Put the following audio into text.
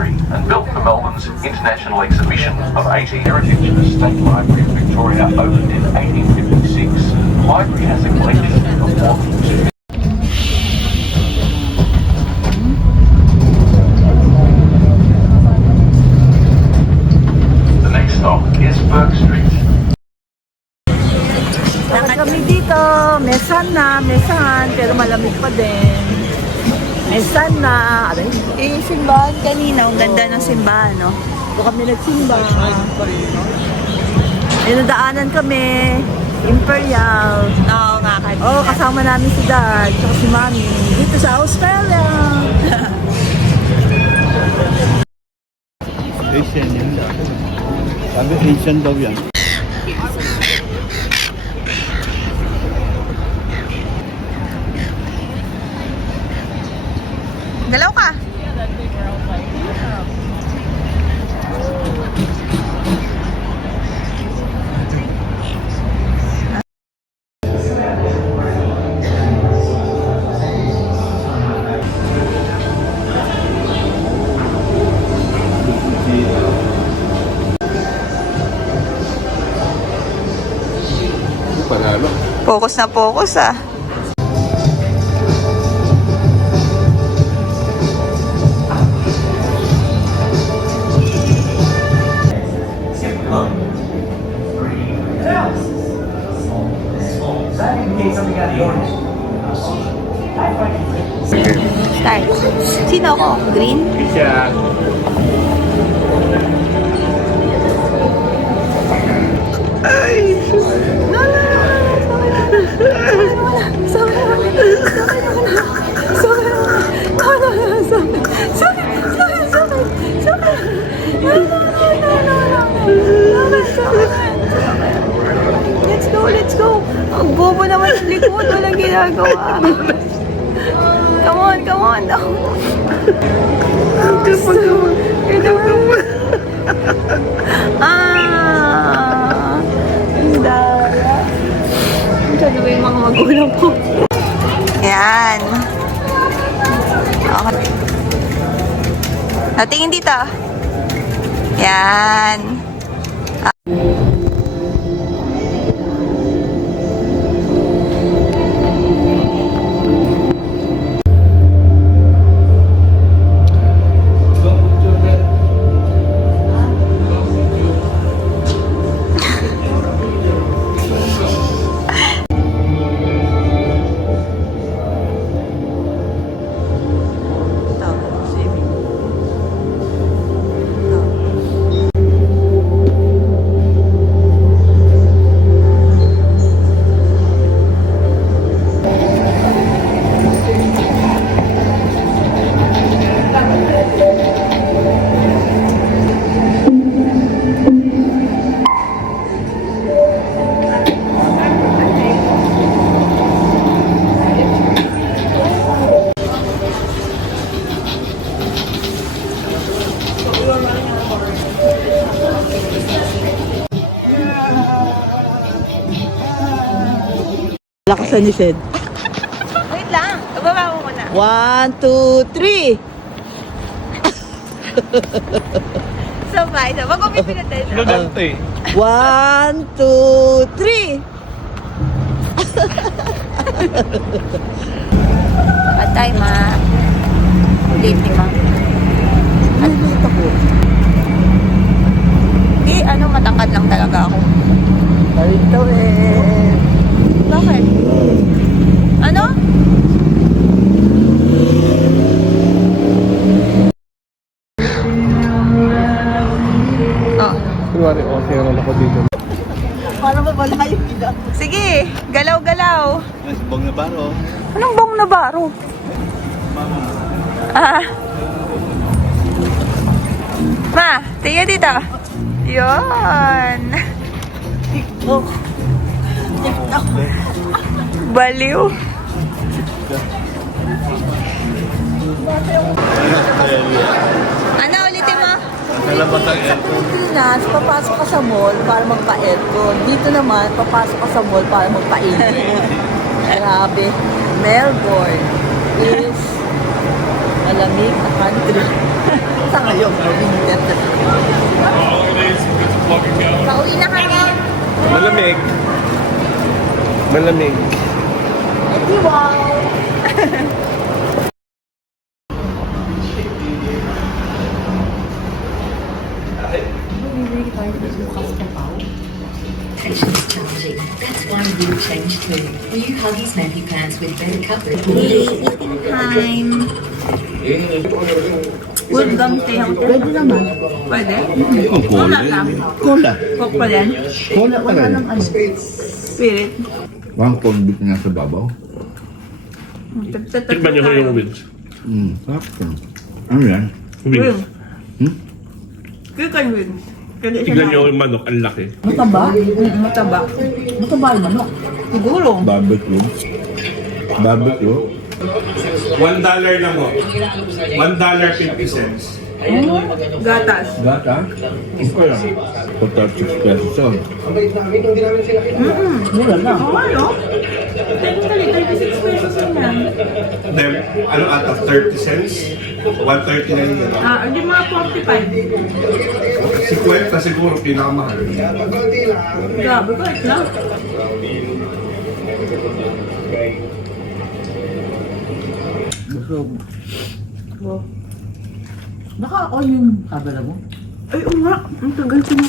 century and built for Melbourne's international exhibition of 18 heritage. The State Library of Victoria opened in 1856. The library has a collection of more than 2 The next stop is Burke Street. Kami dito, mesan, pero malamig pa din. Mesan na. Simbahan kanina, ang ganda ng simbahan, no? Ito kami nagsimba. Nadaanan kami, Imperial. Oo nga, kanina. Oo, kasama namin si Dad, tsaka si Mami. Dito sa Australia. Asian yan daw. Sabi Asian daw yan. Galaw ka. Focus na focus ah. Start. Sino ako? Green? Siya. Ay! No! Let's go! Ang bobo naman ng likod, walang ginagawa. Come on! Ang dara. Saan ba yung mga magulang ko? Yan. Okay. Natingin dito. Yan. Lakasan ni Shed. Wait lang. Ibaba mo muna. 1, 2, 3. Sabay. Wag mo pipilitin. Gagante. 1, 2, 3. Patay, ma. Late ni ma. Ano dito ko? Di, matangkad lang talaga ako. Ito eh. Bakit? Ano? Oh. Kunwari, okay naman ako dito. Para mabalayo kita. Sige, galaw-galaw. Ay, si Bong Navarro. Anong Bong Navarro? Ma, tingnan dito. Yun. TikTok. Baliw. Ano ulitin mo? Sa Pilipinas, papasok ka sa mall para magpa-aircon. Dito naman, papasok ka sa mall para magpa-init. Grabe. Melbourne is malamig na country. Sa ngayon. Pauwi na kami. Malamig. Malamig. Wow! Attention is challenging. That's why we will change too. New Huggies Nappy Pants with better coverage. Eating time. Wood gum tayo. Pwede naman. Pwede? Oh, Cola lang. Cola. Coke pa din. Cola pa rin. Spirit. One convict na sa babaw. Tikman niyo ko yung wings. Sarap yun. Ano yan? Wings. Chicken wings. Kasi Tignan niyo yung manok, ang laki. Mataba? Mataba. Mataba yung manok. Siguro. Barbecue. Barbecue. $1 lang mo. $1.50. Gatas. Gata? Okay lang. Total 6 pesos yun. Mura lang. Oo, ano? Technically, 36 pesos yun yan. Then, ano ata, 30 cents? 1.30 na yun. Ah, hindi mga 45. Si Kwenta siguro pinakamahal. Grabe ko, ito lang. Busog. Naka-on yung camera mo? Ay, oo nga. Ang tagal ko na.